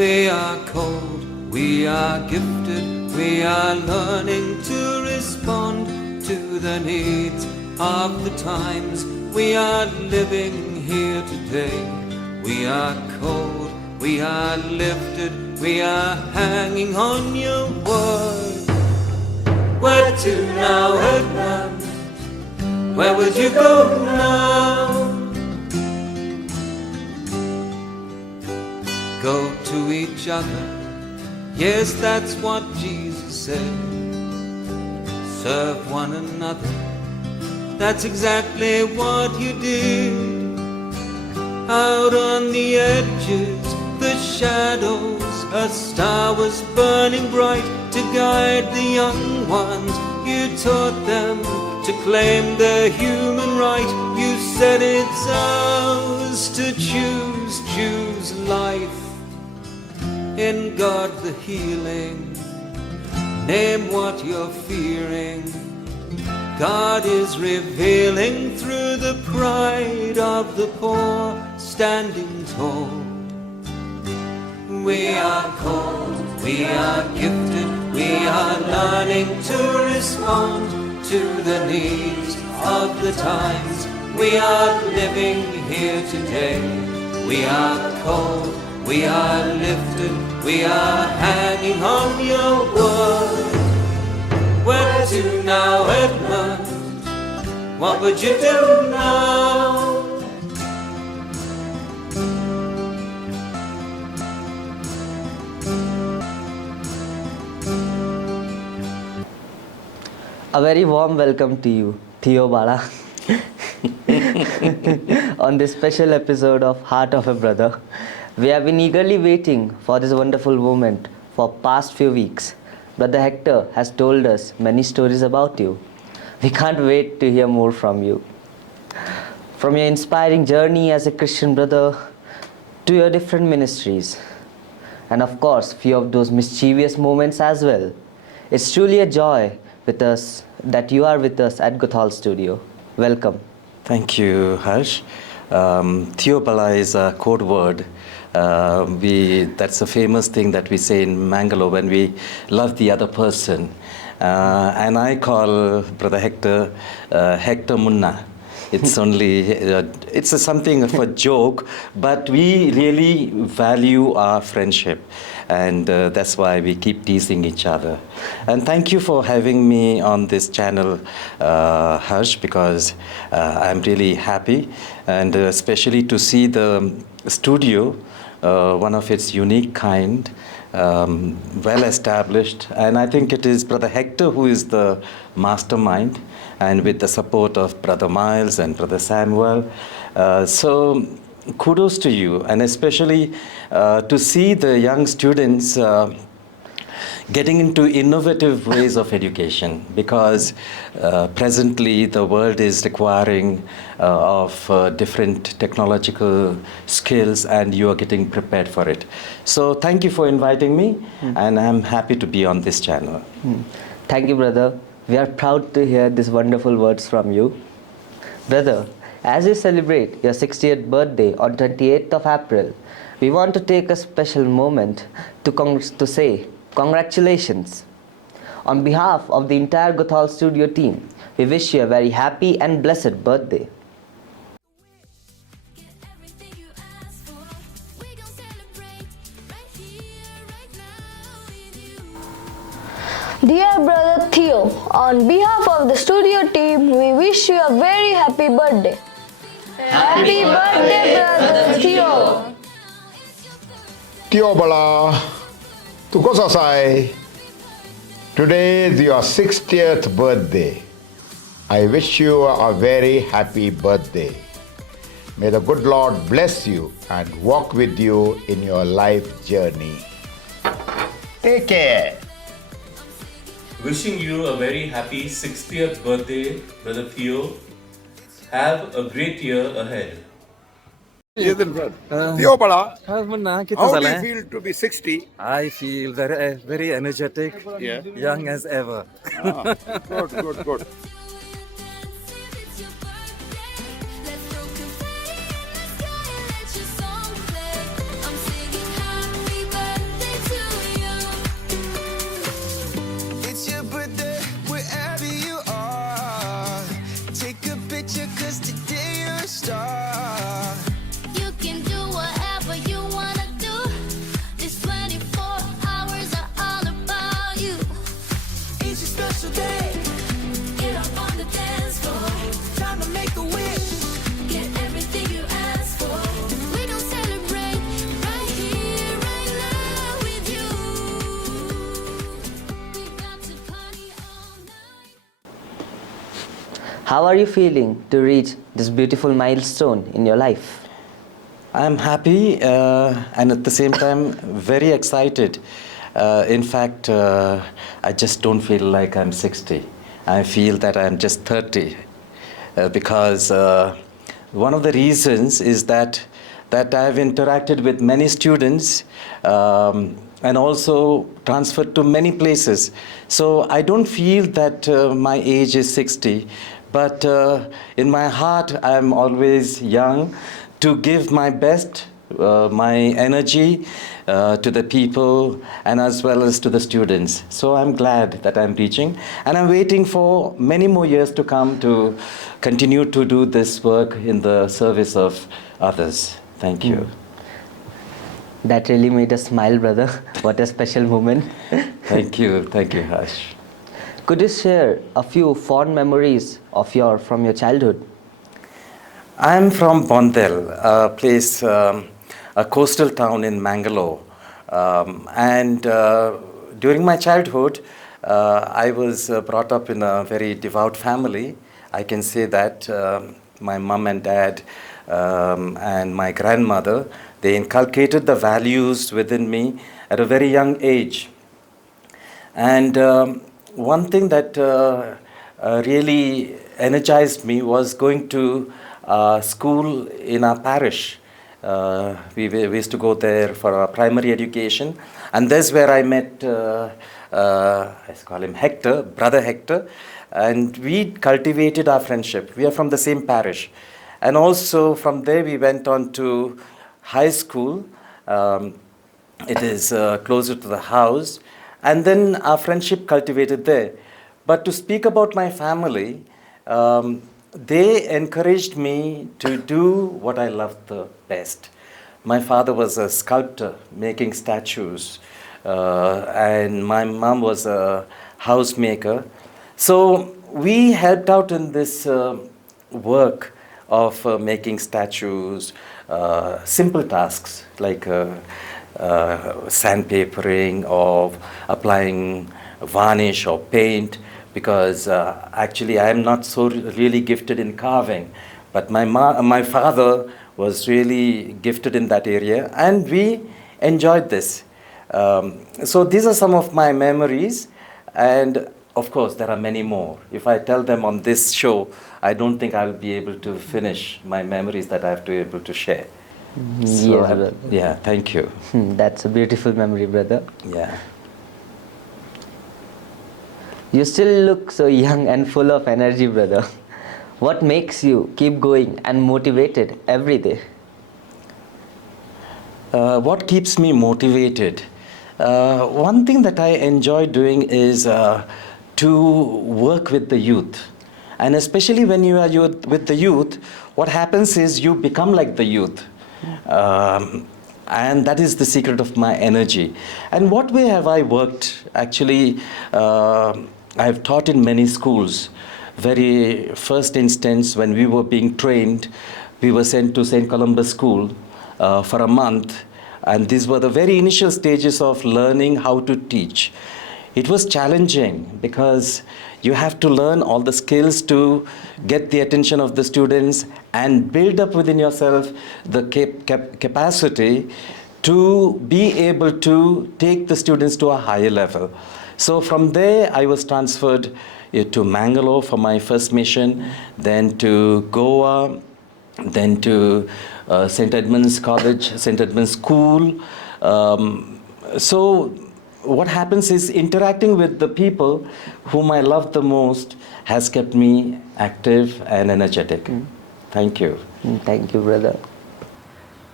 We are called, we are gifted, we are learning to respond to the needs of the times. We are living here today. We are called, we are lifted, we are hanging on your word. Where to now, Edmund? Where would you go now? Go to each other. Yes, that's what Jesus said. Serve one another. That's exactly what you did. Out on the edges, the shadows, a star was burning bright to guide the young ones. You taught them to claim their human right. You said it's ours to choose life. In God the healing, name what you're fearing. God is revealing through the pride of the poor, standing tall. We are called, we are gifted, we are learning to respond to the needs of the times. We are living here today. We are called, we are lifted, we are hanging on your word. Where to now, Edmund? What would you do now? A very warm welcome to you, Theo Bala, on this special episode of Heart of a Brother. We have been eagerly waiting for this wonderful moment for past few weeks. Brother Hector has told us many stories about you. We can't wait to hear more from you. From your inspiring journey as a Christian brother to your different ministries, and of course, few of those mischievous moments as well. It's truly a joy with us that you are with us at Goethals Studio. Welcome. Thank you, Harsh. Theo Bala is a code word. That's a famous thing that we say in Mangalore when we love the other person. And I call Brother Hector Hector Munna. It's only, it's something of a joke, but we really value our friendship. And that's why we keep teasing each other. And thank you for having me on this channel, Harsh, because I'm really happy. And especially to see the studio, one of its unique kind, well established. And I think it is Brother Hector who is the mastermind, and with the support of Brother Miles and Brother Samuel. So kudos to you, and especially to see the young students getting into innovative ways of education, because presently the world is requiring of different technological skills, and you are getting prepared for it. So thank you for inviting me, and I'm happy to be on this channel. Thank you, brother. We are proud to hear these wonderful words from you. Brother, as you celebrate your 60th birthday on 28th of April, we want to take a special moment to say congratulations. On behalf of the entire Goethals Studio team, we wish you a very happy and blessed birthday. Dear brother Theo, on behalf of the studio team, we wish you a very happy birthday. Happy birthday, brother Theo. Theo Bala, Tukosasai. Today is your 60th birthday. I wish you a very happy birthday. May the good Lord bless you and walk with you in your life journey. Take care. Wishing you a very happy 60th birthday, Brother Theo. Have a great year ahead. Theo Bala, how do you feel to be 60? I feel very energetic, young as ever. Good. the dance floor. Trying to make a wish, get everything you ask for. We gon' celebrate right here, right now with you. We got to party all night. How are you feeling to reach this beautiful milestone in your life? I'm happy and at the same time very excited. In fact, I just don't feel like I'm 60. I feel that I'm just 30 because one of the reasons is that I've interacted with many students and also transferred to many places. So I don't feel that my age is 60, but in my heart I'm always young to give my best, my energy to the people and as well as to the students. So I'm glad that I'm reaching and I'm waiting for many more years to come to continue to do this work in the service of others. Thank you. That really made us smile, brother. What a special moment. Thank you, Harsh. Could you share a few fond memories from your childhood? I'm from Bondel, a place, a coastal town in Mangalore. And during my childhood, I was brought up in a very devout family. I can say that my mom and dad and my grandmother, they inculcated the values within me at a very young age. And one thing that really energized me was going to school in our parish. We used to go there for our primary education, and that's where I met, let's call him Hector, brother Hector, and we cultivated our friendship. We are from the same parish, and also from there we went on to high school. It is closer to the house, and then our friendship cultivated there. But to speak about my family, they encouraged me to do what I loved the best. My father was a sculptor making statues, and my mom was a housemaker. So we helped out in this work of making statues, simple tasks like sandpapering or applying varnish or paint. Because actually I am not so really gifted in carving, but my father was really gifted in that area, and we enjoyed this. So these are some of my memories, and of course there are many more. If I tell them on this show, I don't think I'll be able to finish my memories that I have to be able to share. So, Yes, brother. yeah, thank you. That's a beautiful memory, brother. Yeah. You still look so young and full of energy, brother. What makes you keep going and motivated every day? What keeps me motivated? One thing that I enjoy doing is to work with the youth. And especially when you are with the youth, what happens is you become like the youth. And that is the secret of my energy. And what way have I worked? Actually, I've taught in many schools. Very first instance, when we were being trained, we were sent to St. Columbus School for a month. And these were the very initial stages of learning how to teach. It was challenging because you have to learn all the skills to get the attention of the students and build up within yourself the capacity to be able to take the students to a higher level. So from there, I was transferred to Mangalore for my first mission, then to Goa, then to St. Edmund's College, St. Edmund's School. So what happens is interacting with the people whom I love the most has kept me active and energetic. Thank you. Thank you, brother.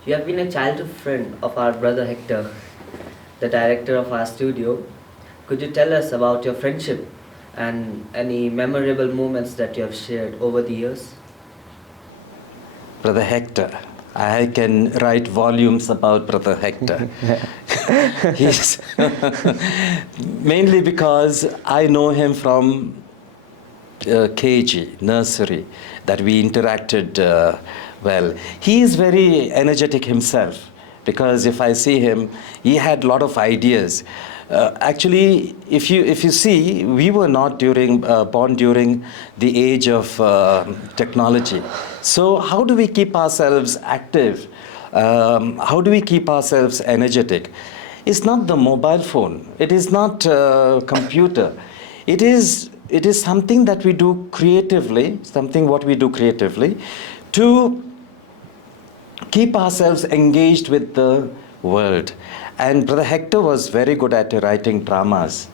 You have been a childhood friend of our brother Hector, the director of our studio. Could you tell us about your friendship and any memorable moments that you have shared over the years? Brother Hector. I can write volumes about Brother Hector. He's mainly because I know him from KG, nursery, that we interacted well. He is very energetic himself, because if I see him, he had a lot of ideas. Actually, if you see, we were not born during the age of technology. So how do we keep ourselves active? How do we keep ourselves energetic? It's not the mobile phone. It is not computer. It is something that we do creatively, to keep ourselves engaged with the world. And Brother Hector was very good at writing dramas.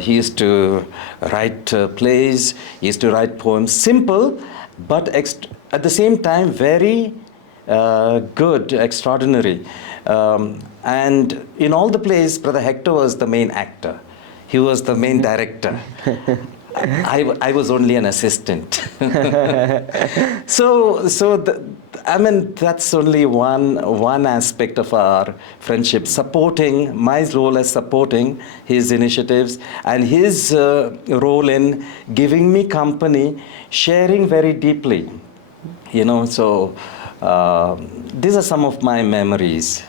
He used to write plays, he used to write poems, simple, but at the same time very good, extraordinary. And in all the plays, Brother Hector was the main actor. He was the main director. I was only an assistant. That's only one aspect of our friendship. My role as supporting his initiatives, and his role in giving me company, sharing very deeply. So these are some of my memories.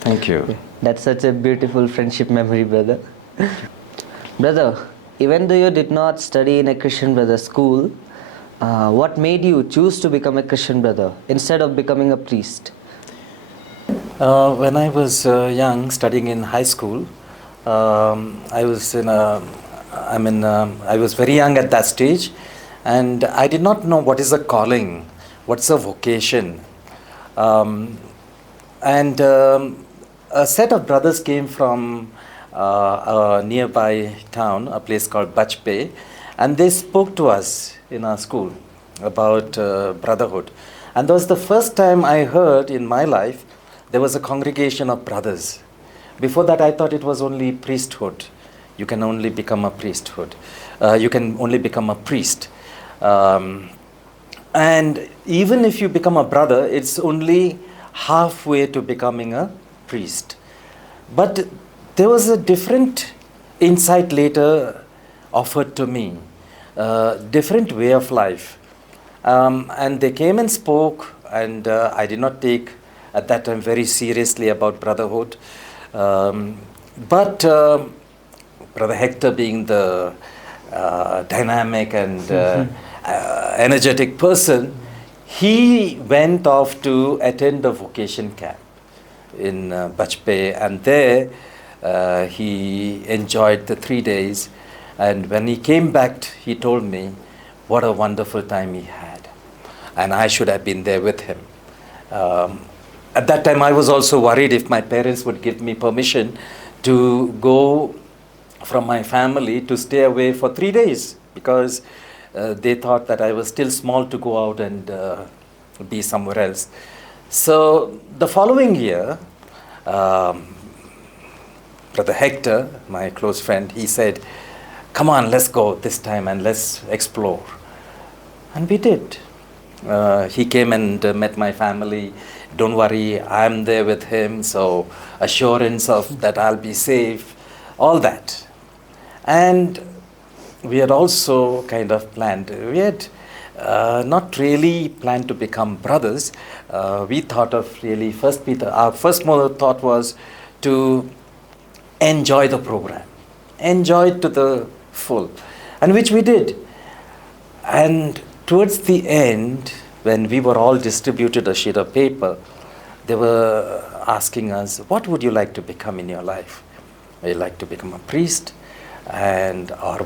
Thank you. That's such a beautiful friendship memory, brother. Brother, even though you did not study in a Christian brother school, what made you choose to become a Christian brother instead of becoming a priest? When I was young, studying in high school, I was very young at that stage, and I did not know what is a calling, what's a vocation. A set of brothers came from a nearby town, a place called Bachpe, and they spoke to us in our school about brotherhood. And that was the first time I heard in my life there was a congregation of brothers. Before that, I thought it was only priesthood. You can only become a priesthood. You can only become a priest. And even if you become a brother, it's only halfway to becoming a priest. But there was a different insight later offered to me, different way of life. And they came and spoke, and I did not take at that time very seriously about brotherhood. But Brother Hector, being the dynamic and energetic person, he went off to attend the vocation camp in Bachpe, and there he enjoyed the 3 days. And when he came back, he told me what a wonderful time he had, and I should have been there with him. At that time, I was also worried if my parents would give me permission to go from my family to stay away for 3 days, because they thought that I was still small to go out and be somewhere else. So the following year, Brother Hector, my close friend, he said, "Come on, let's go this time and let's explore." And we did. He came and met my family. Don't worry, I'm there with him, so assurance of that I'll be safe, all that. And we had also kind of planned. We had not really planned to become brothers. We thought of really our first thought was to enjoy the program, enjoy it to the full, and which we did. And towards the end, when we were all distributed a sheet of paper, they were asking us, what would you like to become in your life? Would you like to become a priest? Or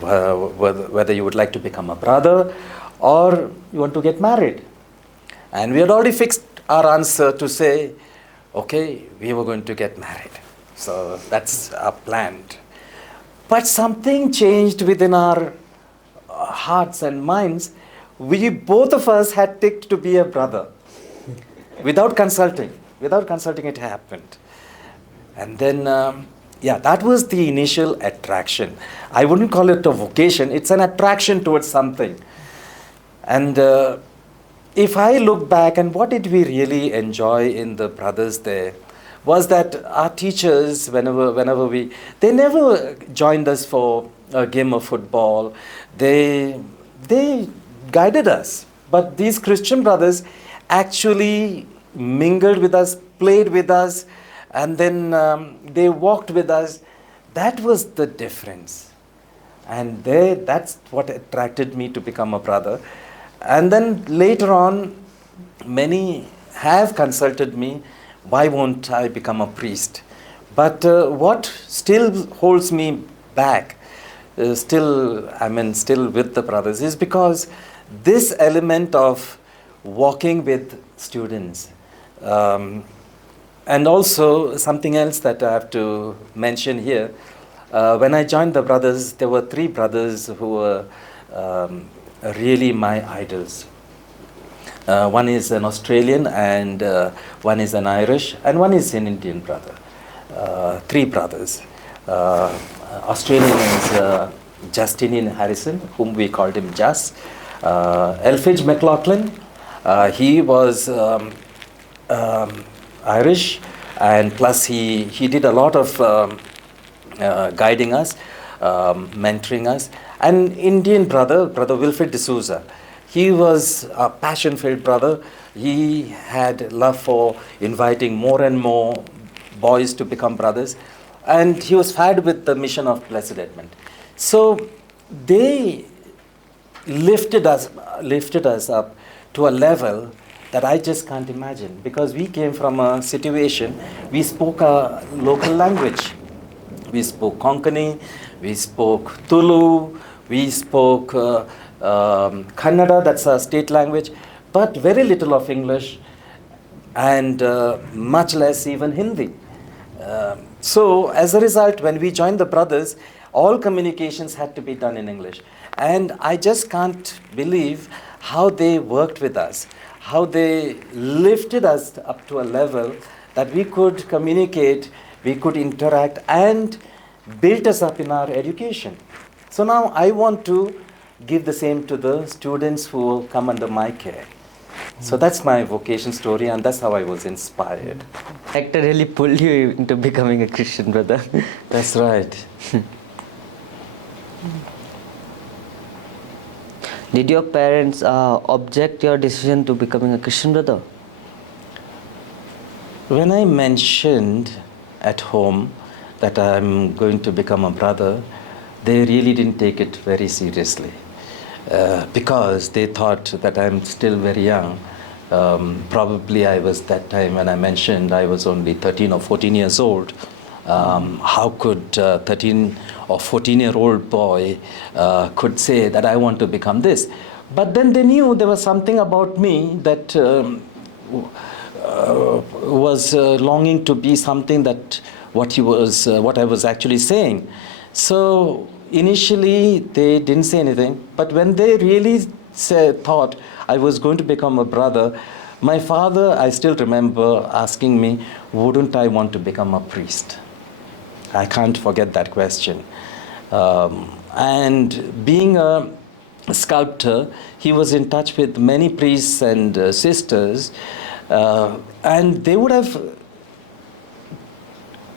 whether you would like to become a brother, or you want to get married? And we had already fixed our answer to say, okay, we were going to get married. So that's our plan. But something changed within our hearts and minds. We both of us had ticked to be a brother without consulting. Without consulting, it happened. And then, that was the initial attraction. I wouldn't call it a vocation. It's an attraction towards something. And if I look back, and what did we really enjoy in the brothers there, was that our teachers, whenever they never joined us for a game of football. They guided us. But these Christian brothers actually mingled with us, played with us, and then they walked with us. That was the difference. And that's what attracted me to become a brother. And then later on, many have consulted me, why won't I become a priest? But what still holds me back, still with the brothers, is because this element of walking with students, and also something else that I have to mention here. When I joined the brothers, there were 3 brothers who were really my idols. One is an Australian, and one is an Irish, and one is an Indian brother. 3 brothers. Australian is Justinian Harrison, whom we called him Just. Elfridge McLaughlin, he was Irish, and plus he did a lot of guiding us, mentoring us. And Indian brother Wilfred D'Souza, he was a passion-filled brother. He had love for inviting more and more boys to become brothers, and he was fired with the mission of Blessed Edmund. So they lifted us up to a level that I just can't imagine, because we came from a situation, we spoke a local language. We spoke Konkani, we spoke Tulu, we spoke Kannada, that's a state language, but very little of English, and much less even Hindi. So as a result, when we joined the brothers, all communications had to be done in English. And I just can't believe how they worked with us, how they lifted us up to a level that we could communicate, we could interact, and built us up in our education. So now I want to give the same to the students who come under my care. So that's my vocation story, and that's how I was inspired. Hector really pulled you into becoming a Christian brother. That's right. Did your parents object your decision to becoming a Christian brother? When I mentioned at home that I'm going to become a brother, they really didn't take it very seriously, because they thought that I'm still very young. Probably I was, that time when I mentioned, I was only 13 or 14 years old. How could a 13 or 14-year-old boy could say that I want to become this? But then they knew there was something about me that was longing to be something that what I was actually saying. So initially they didn't say anything, but when they really thought I was going to become a brother, my father, I still remember asking me, wouldn't I want to become a priest? I can't forget that question. And being a sculptor, he was in touch with many priests and sisters, and they would have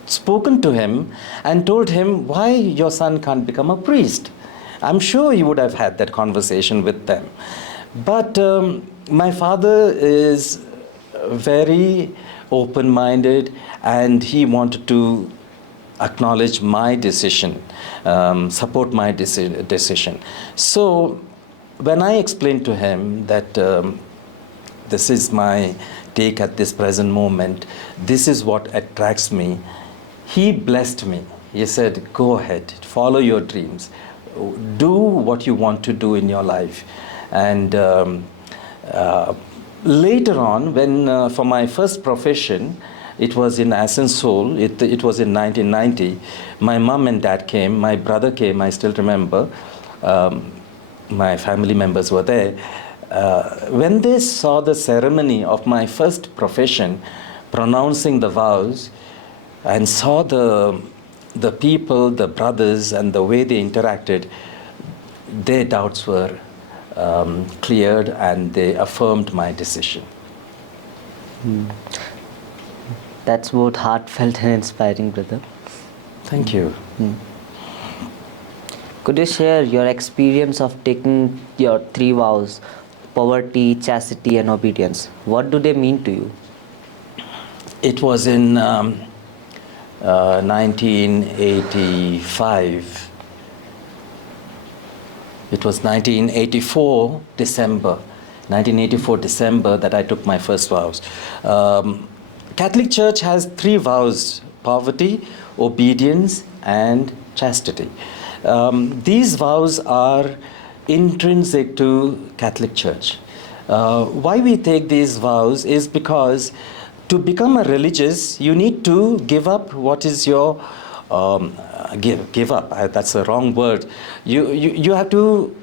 spoken to him and told him why your son can't become a priest. I'm sure he would have had that conversation with them. But my father is very open-minded, and he wanted to acknowledge my decision, support my decision. So when I explained to him that this is my take at this present moment, this is what attracts me, he blessed me. He said, go ahead, follow your dreams, do what you want to do in your life. And later on, when for my first profession, it was in Asansol, it was in 1990, my mom and dad came, my brother came, I still remember, my family members were there. When they saw the ceremony of my first profession, pronouncing the vows, and saw the people, the brothers, and the way they interacted, their doubts were cleared, and they affirmed my decision. That's both heartfelt and inspiring, brother. Thank you. Could you share your experience of taking your 3 vows, poverty, chastity, and obedience? What do they mean to you? It was in 1985. It was 1984 December that I took my first vows. Catholic Church has 3 vows: poverty, obedience, and chastity. These vows are intrinsic to Catholic Church. Why we take these vows is because to become a religious, you need to give up what is your give up. That's a wrong word. You have to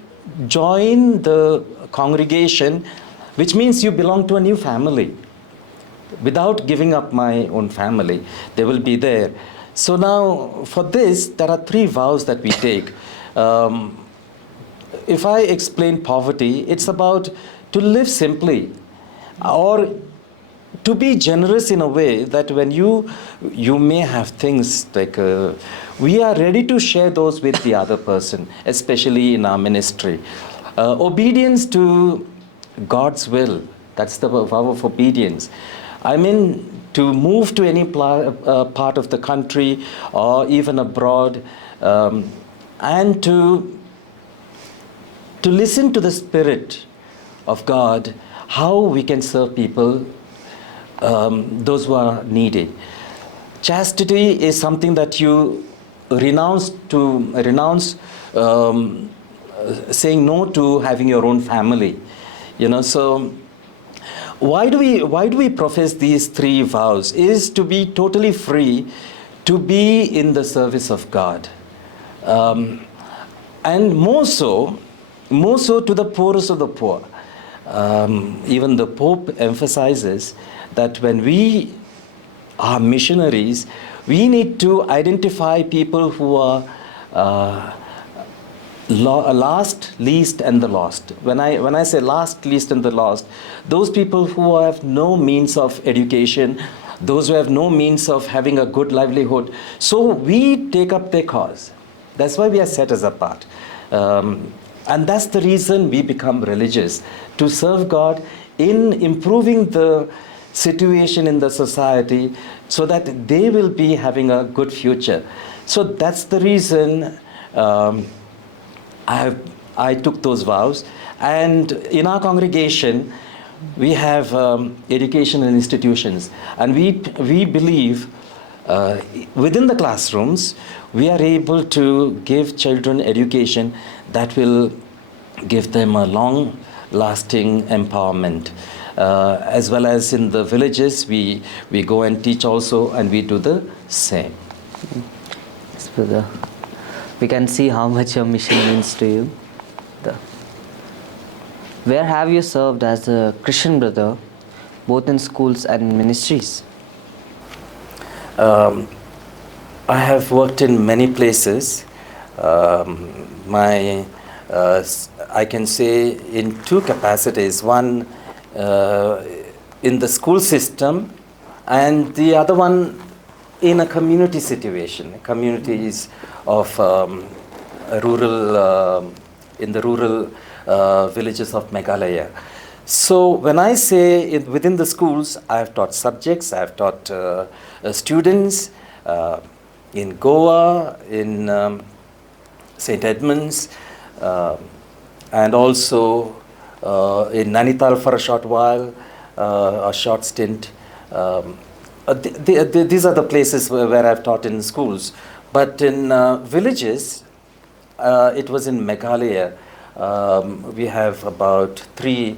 join the congregation, which means you belong to a new family. Without giving up my own family, they will be there. So now, for this, there are 3 vows that we take. If I explain poverty, it's about to live simply, or to be generous in a way that when you may have things like we are ready to share those with the other person, especially in our ministry. Obedience to God's will, that's the vow of obedience. I mean, to move to any part of the country or even abroad, and to listen to the Spirit of God, how we can serve people, those who are needy. Chastity is something that you renounce, saying no to having your own family. So why do we profess these 3 vows? Is to be totally free, to be in the service of God, and more so to the poorest of the poor. Even the Pope emphasizes that when we are missionaries, we need to identify people who are last, least, and the lost. When I say last, least, and the lost, those people who have no means of education, those who have no means of having a good livelihood. So we take up their cause. That's why we are set as apart. And that's the reason we become religious, to serve God in improving the situation in the society so that they will be having a good future. So that's the reason I took those vows. And in our congregation, we have educational institutions, and we believe within the classrooms we are able to give children education that will give them a long lasting empowerment. As well as in the villages, we go and teach also, and we do the same. Yes, brother. We can see how much your mission means to you. Where have you served as a Christian brother, both in schools and ministries? I have worked in many places. I can say in 2 capacities. One in the school system, and the other one in a community situation, communities of in the rural villages of Meghalaya. So when I say within the schools, I have taught subjects, I have taught students in Goa, in St. Edmunds, and also in Nainital for a short while, a short stint. These are the places where I've taught in schools. But in villages, it was in Meghalaya. We have about 3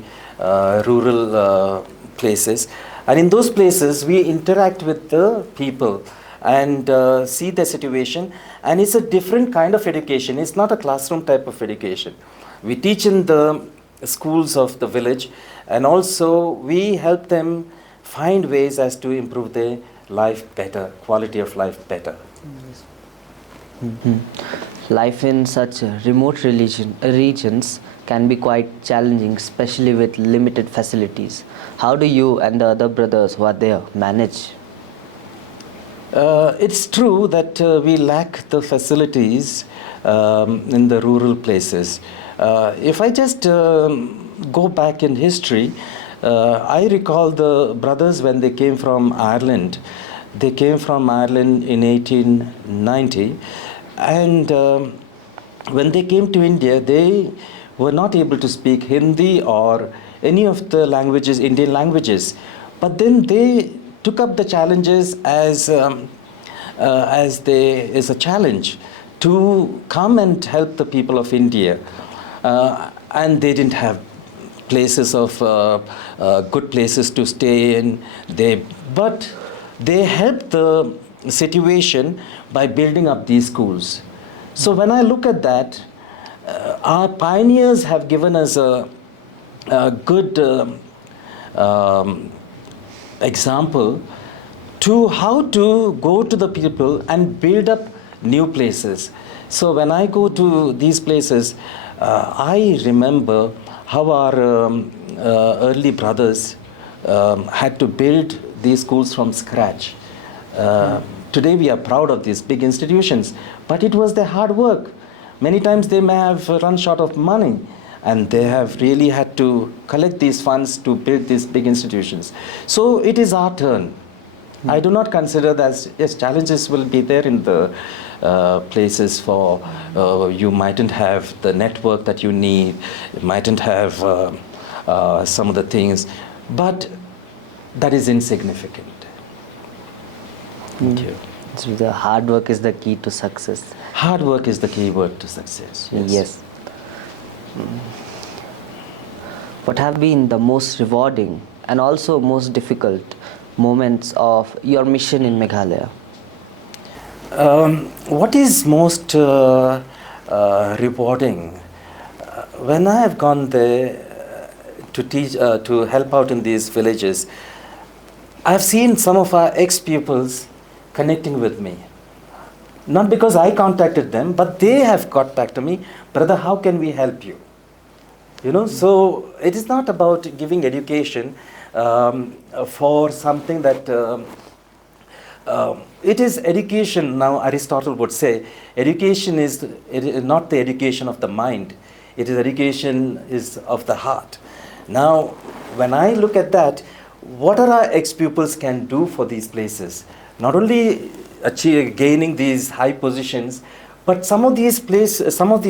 rural places. And in those places, we interact with the people and see their situation. And it's a different kind of education. It's not a classroom type of education. We teach in the schools of the village, and also we help them find ways as to improve their life better, quality of life better. Mm-hmm. Life in such remote regions can be quite challenging, especially with limited facilities. How do you and the other brothers who are there manage? It's true that we lack the facilities in the rural places. If I just go back in history, I recall the brothers when they came from Ireland. They came from Ireland in 1890, and when they came to India, they were not able to speak Hindi or any of the languages, Indian languages. But then they took up the challenges as a challenge to come and help the people of India. And they didn't have places of good places to stay in. But they helped the situation by building up these schools. So when I look at that, our pioneers have given us a good example to how to go to the people and build up new places. So when I go to these places, I remember how our early brothers had to build these schools from scratch. Today we are proud of these big institutions, but it was their hard work. Many times they may have run short of money, and they have really had to collect these funds to build these big institutions. So it is our turn. I do not consider that, yes, challenges will be there in the places for, you mightn't have the network that you need, you mightn't have some of the things, but that is insignificant. Thank you. So the hard work is the key to success. Hard work is the key word to success. Yes. What have been the most rewarding and also most difficult moments of your mission in Meghalaya? What is most rewarding? When I have gone there to teach, to help out in these villages, I have seen some of our ex-pupils connecting with me. Not because I contacted them, but they have got back to me, brother, how can we help you? You know, so it is not about giving education for something that it is education. Now Aristotle would say education is not the education of the mind, it is education is of the heart. Now when I look at that, what are our ex-pupils can do for these places? Not only gaining these high positions, but some of these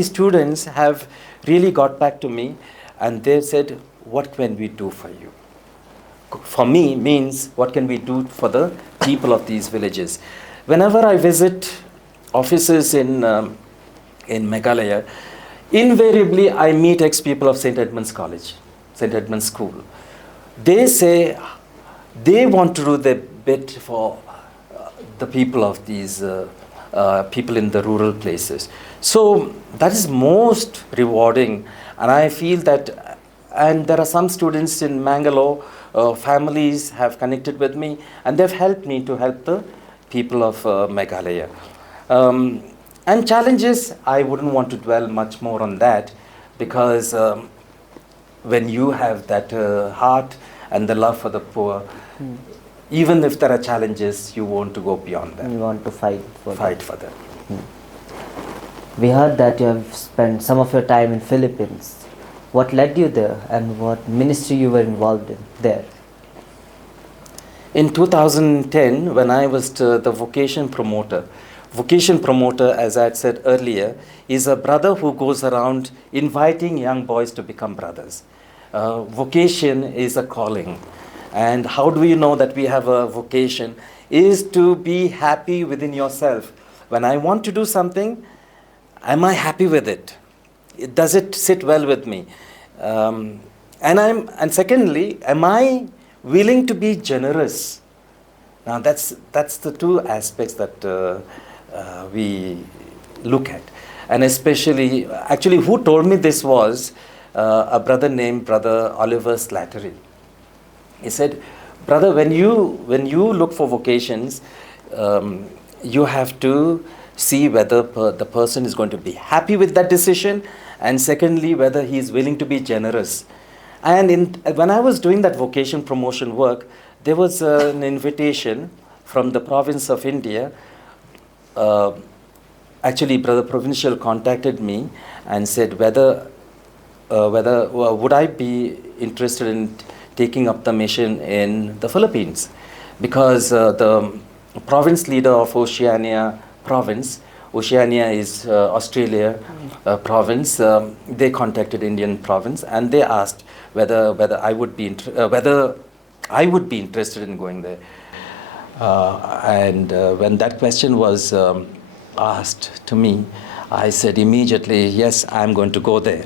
students have really got back to me and they said, what can we do for you? For me means what can we do for the people of these villages? Whenever I visit offices in Meghalaya, invariably I meet ex-people of St. Edmund's College, St. Edmund's School. They say they want to do their bit for the people of these people in the rural places. So that is most rewarding, and I feel that, and there are some students in Mangalore, families have connected with me and they've helped me to help the people of Meghalaya. And challenges, I wouldn't want to dwell much more on that, because when you have that heart and the love for the poor, even if there are challenges, you want to go beyond them. You want to fight for them. We heard that you have spent some of your time in Philippines. What led you there and what ministry you were involved in there? In 2010, when I was the vocation promoter, as I had said earlier, is a brother who goes around inviting young boys to become brothers. Vocation is a calling. And how do you know that we have a vocation? Is to be happy within yourself. When I want to do something, am I happy with it? Does it sit well with me? And secondly, am I willing to be generous? Now that's the two aspects that we look at. And especially, actually who told me this was a brother named Brother Oliver Slattery. He said, brother, when you look for vocations, you have to see whether the person is going to be happy with that decision, and secondly, whether he is willing to be generous. And when I was doing that vocation promotion work, there was an invitation from the province of India. Actually, Brother Provincial contacted me and said whether would I be interested in taking up the mission in the Philippines, because the province leader of Oceania province, Oceania is Australia province, they contacted Indian province and they asked whether I would be interested in going there. And when that question was asked to me, I said immediately, yes, I'm going to go there.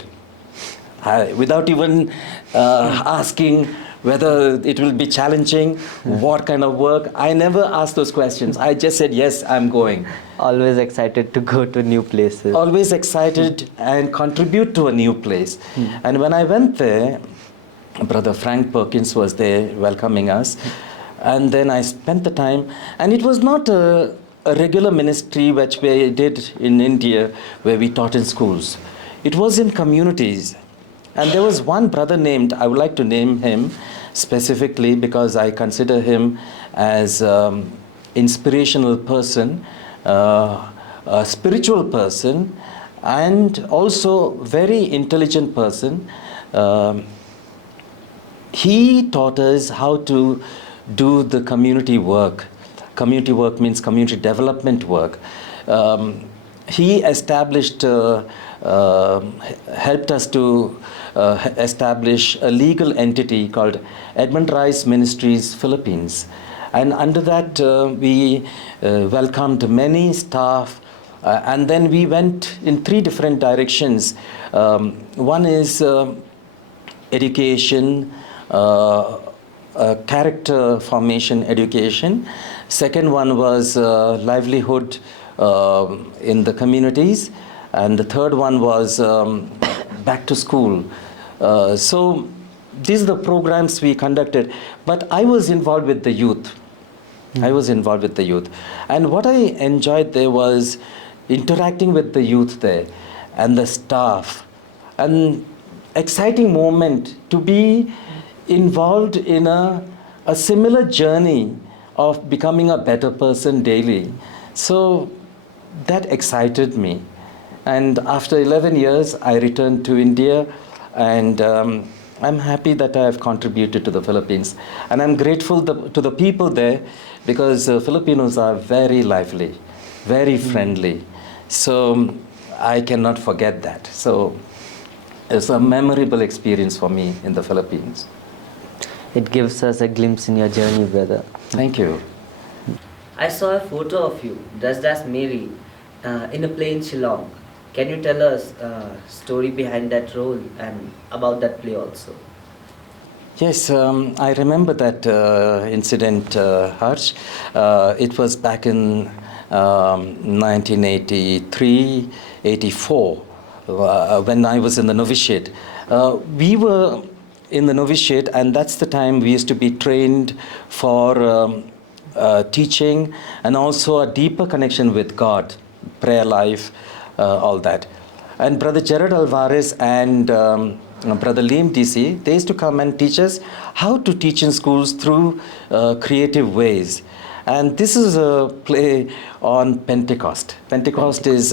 Without even asking whether it will be challenging, what kind of work. I never asked those questions. I just said, yes, I'm going. Always excited to go to new places. Always excited and contribute to a new place. And when I went there, Brother Frank Perkins was there welcoming us. And then I spent the time, and it was not a regular ministry which we did in India where we taught in schools. It was in communities. And there was one brother named, I would like to name him specifically because I consider him as inspirational person, a spiritual person, and also very intelligent person. He taught us how to do the community work. Community work means community development work. He established, helped us to establish a legal entity called Edmund Rice Ministries Philippines. And under that, we welcomed many staff. And then we went in 3 different directions. One is education, character formation education. Second one was livelihood in the communities. And the third one was back to school. So these are the programs we conducted. But I was involved with the youth. I was involved with the youth. And what I enjoyed there was interacting with the youth there and the staff. And exciting moment to be involved in a similar journey of becoming a better person daily. So that excited me. And after 11 years, I returned to India, and I'm happy that I have contributed to the Philippines. And I'm grateful to the people there, because Filipinos are very lively, very friendly. So I cannot forget that. So it's a memorable experience for me in the Philippines. It gives us a glimpse in your journey, brother. Thank you. I saw a photo of you dressed as Mary in a play in Shillong. Can you tell us a story behind that role and about that play also? Yes, I remember that incident, Harsh. It was back in 1983, 84, when I was in the novitiate. We were in the novitiate, and that's the time we used to be trained for teaching and also a deeper connection with God, prayer life, all that. And Brother Gerard Alvares and Brother Liam DC, they used to come and teach us how to teach in schools through creative ways. And this is a play on Pentecost. Pentecost is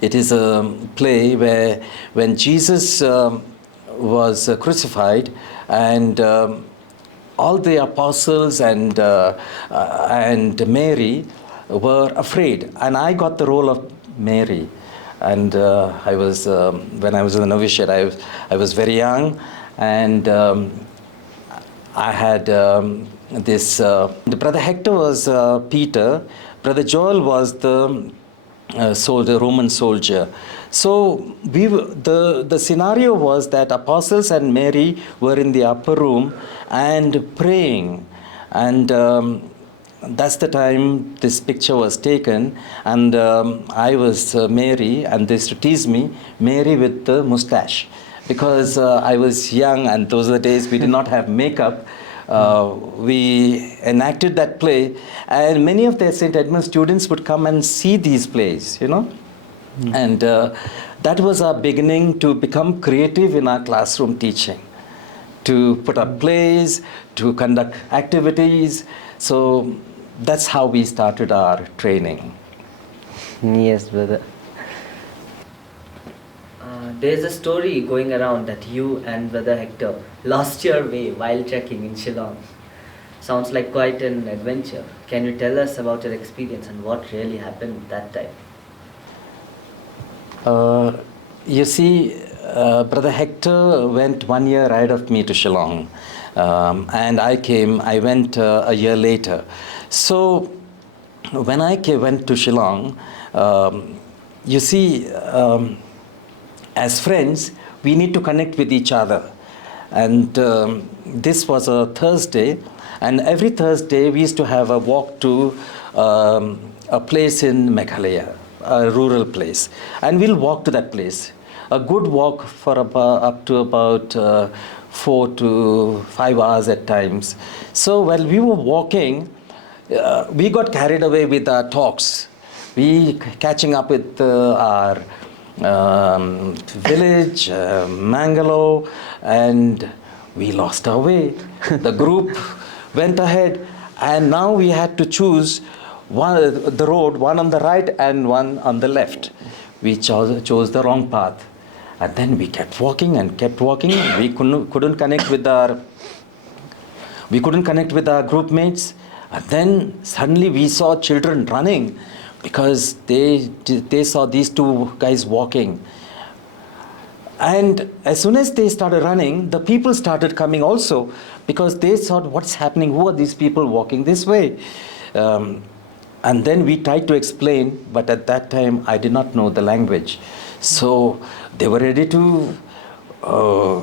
it is a play where when Jesus was crucified, and all the apostles and Mary were afraid, and I got the role of Mary. And I was when I was in the novitiate, I was very young, and I had this. Brother Hector was Peter. Brother Joel was the soldier, Roman soldier. So the scenario was that apostles and Mary were in the upper room and praying, and that's the time this picture was taken. And I was Mary, and they used to tease me, Mary with the mustache, because I was young, and those are the days we did not have makeup. We enacted that play, and many of the St. Edmund students would come and see these plays, you know. And that was our beginning to become creative in our classroom teaching, to put up plays, to conduct activities. So that's how we started our training. Yes, brother. There's a story going around that you and brother Hector lost your way while trekking in Shillong. Sounds like quite an adventure. Can you tell us about your experience and what really happened that time? You see, Brother Hector went 1 year ahead of me to Shillong, and I went a year later. So when I went to Shillong, you see, as friends, we need to connect with each other. And this was a Thursday, and every Thursday we used to have a walk to a place in Meghalaya, a rural place. And we'll walk to that place. A good walk for up to about 4 to 5 hours at times. So while we were walking, we got carried away with our talks. We catching up with our village, Mangalore, and we lost our way. The group went ahead, and now we had to choose the road, one on the right and one on the left. We chose the wrong path, and then we kept walking and kept walking. We couldn't connect with our group mates, and then suddenly we saw children running because they saw these two guys walking. And as soon as they started running, the people started coming also, because they thought, what's happening? Who are these people walking this way? And then we tried to explain, but at that time I did not know the language. So they were ready to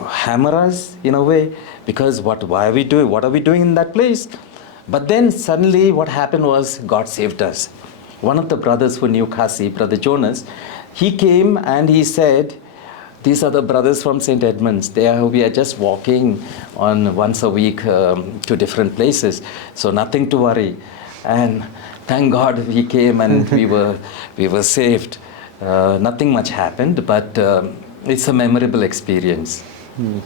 hammer us in a way, because what are we doing in that place? But then suddenly what happened was God saved us. One of the brothers who knew Kasi, Brother Jonas, he came and he said, these are the brothers from St. Edmunds. We are just walking on once a week to different places, so nothing to worry. And thank God he came and we were saved. Nothing much happened, but it's a memorable experience.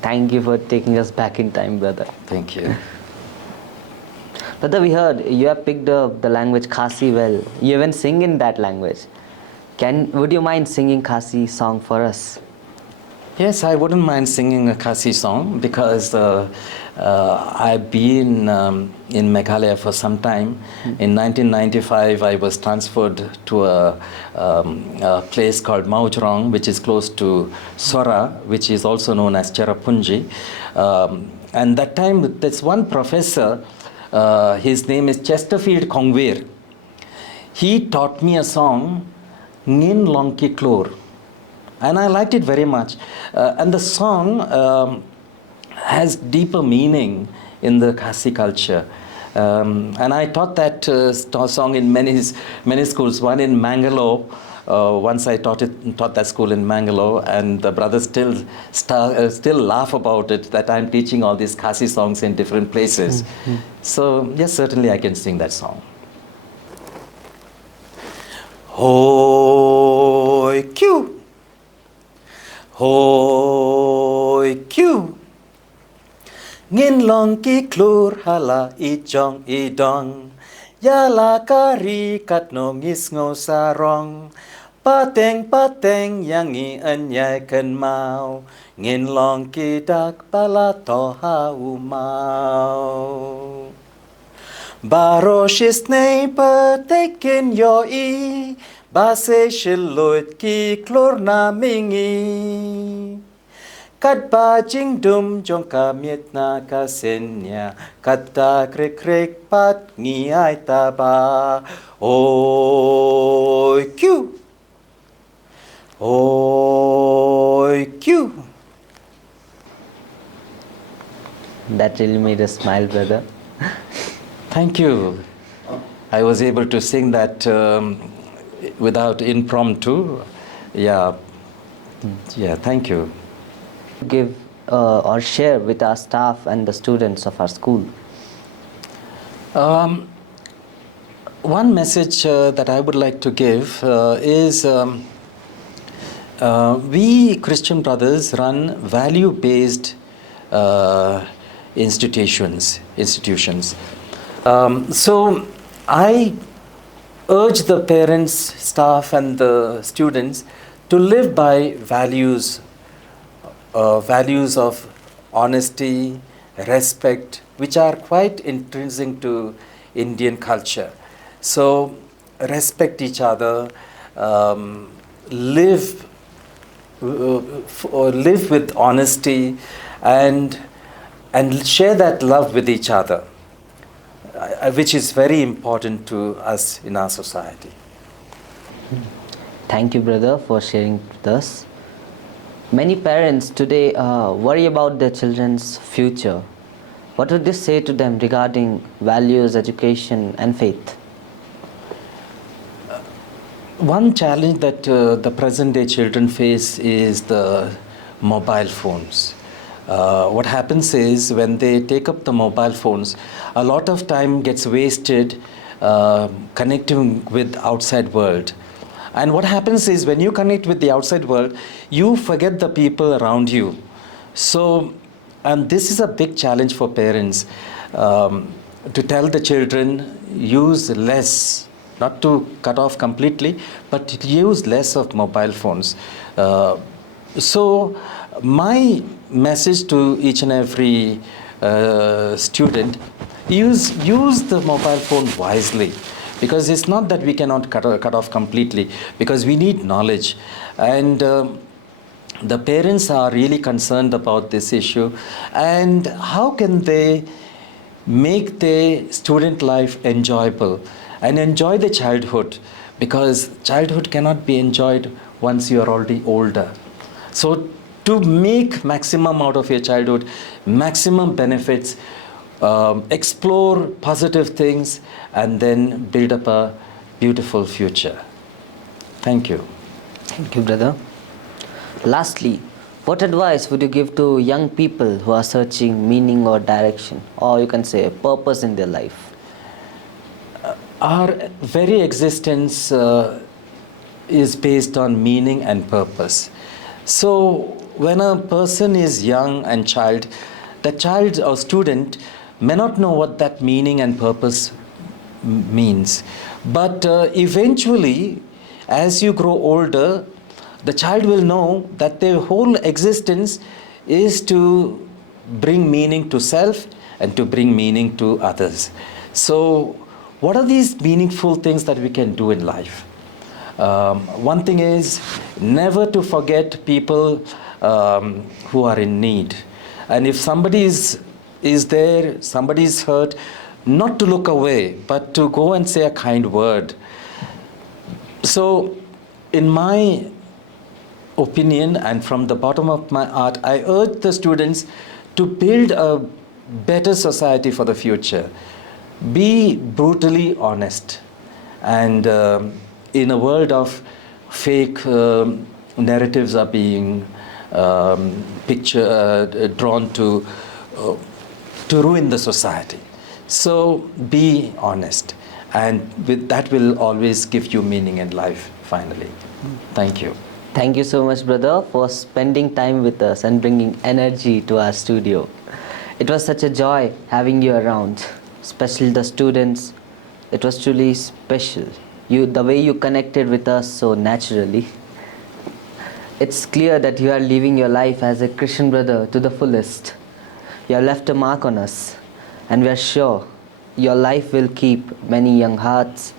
Thank you for taking us back in time, brother. Thank you. Brother, we heard you have picked up the language Khasi well. You even sing in that language. Would you mind singing Khasi song for us? Yes, I wouldn't mind singing a Khasi song, because I've been in Meghalaya for some time. In 1995, I was transferred to a place called Maujrong, which is close to Sora, which is also known as Cherrapunji. And that time, there's one professor, his name is Chesterfield Kongweer. He taught me a song, Ngin Longki Klor. And I liked it very much. And the song has deeper meaning in the Khasi culture. And I taught that song in many schools. One in Mangalore. Once I taught that school in Mangalore, and the brothers still laugh about it, that I'm teaching all these Khasi songs in different places. So yes, certainly I can sing that song. Hoi Q. Hoi Q. Ngin long ki klur hala I jong I dong. Yala kari kat no ngis ngo sarong. Pateng yang I anyai ken mau. Ngin long ki dak bala to hau mau. Baroshis neighbor taken yo I. Base shiloit ki klor na mingi. Kat ba jing dum jong ka miet na ka senya. Kat ta krek krek pat ngi ai ta ba. Oi Q. Oi Q. That really made us smile, brother. Thank you. I was able to sing that without impromptu. Yeah, thank you. Give or share with our staff and the students of our school. One message that I would like to give is we Christian brothers run value-based institutions. So I urge the parents, staff, and the students to live by values of honesty, respect, which are quite intrinsic to Indian culture. So respect each other, live live with honesty, and share that love with each other, which is very important to us in our society. Thank you, brother, for sharing with us. Many parents today worry about their children's future. What would you say to them regarding values, education, and faith? One challenge that the present day children face is the mobile phones. What happens is when they take up the mobile phones, a lot of time gets wasted connecting with outside world. And what happens is when you connect with the outside world, you forget the people around you. So, and this is a big challenge for parents, to tell the children use less, not to cut off completely, but use less of mobile phones. So my message to each and every student, use the mobile phone wisely, because it's not that we cannot cut off completely, because we need knowledge. And the parents are really concerned about this issue, and how can they make their student life enjoyable and enjoy the childhood, because childhood cannot be enjoyed once you are already older. So to make maximum out of your childhood, maximum benefits, explore positive things, and then build up a beautiful future. Thank you. Thank you, brother. Lastly, what advice would you give to young people who are searching meaning or direction, or you can say a purpose in their life? Our very existence is based on meaning and purpose. So when a person is young and child, the child or student may not know what that meaning and purpose means. But eventually, as you grow older, the child will know that their whole existence is to bring meaning to self and to bring meaning to others. So what are these meaningful things that we can do in life? One thing is never to forget people who are in need. And if somebody is there, somebody is hurt, not to look away, but to go and say a kind word. So in my opinion, and from the bottom of my heart, I urge the students to build a better society for the future. Be brutally honest. And in a world of fake narratives are being drawn to ruin the society. So be honest, and that will always give you meaning in life finally. Thank you. Thank you so much, brother, for spending time with us and bringing energy to our studio. It was such a joy having you around, especially the students. It was truly special. The way you connected with us so naturally. It's clear that you are living your life as a Christian brother to the fullest. You have left a mark on us, and we are sure your life will keep many young hearts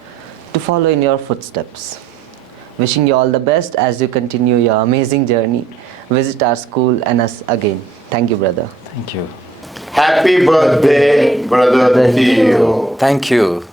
to follow in your footsteps. Wishing you all the best as you continue your amazing journey. Visit our school and us again. Thank you, brother. Thank you. Happy birthday, Brother Theo. Thank you.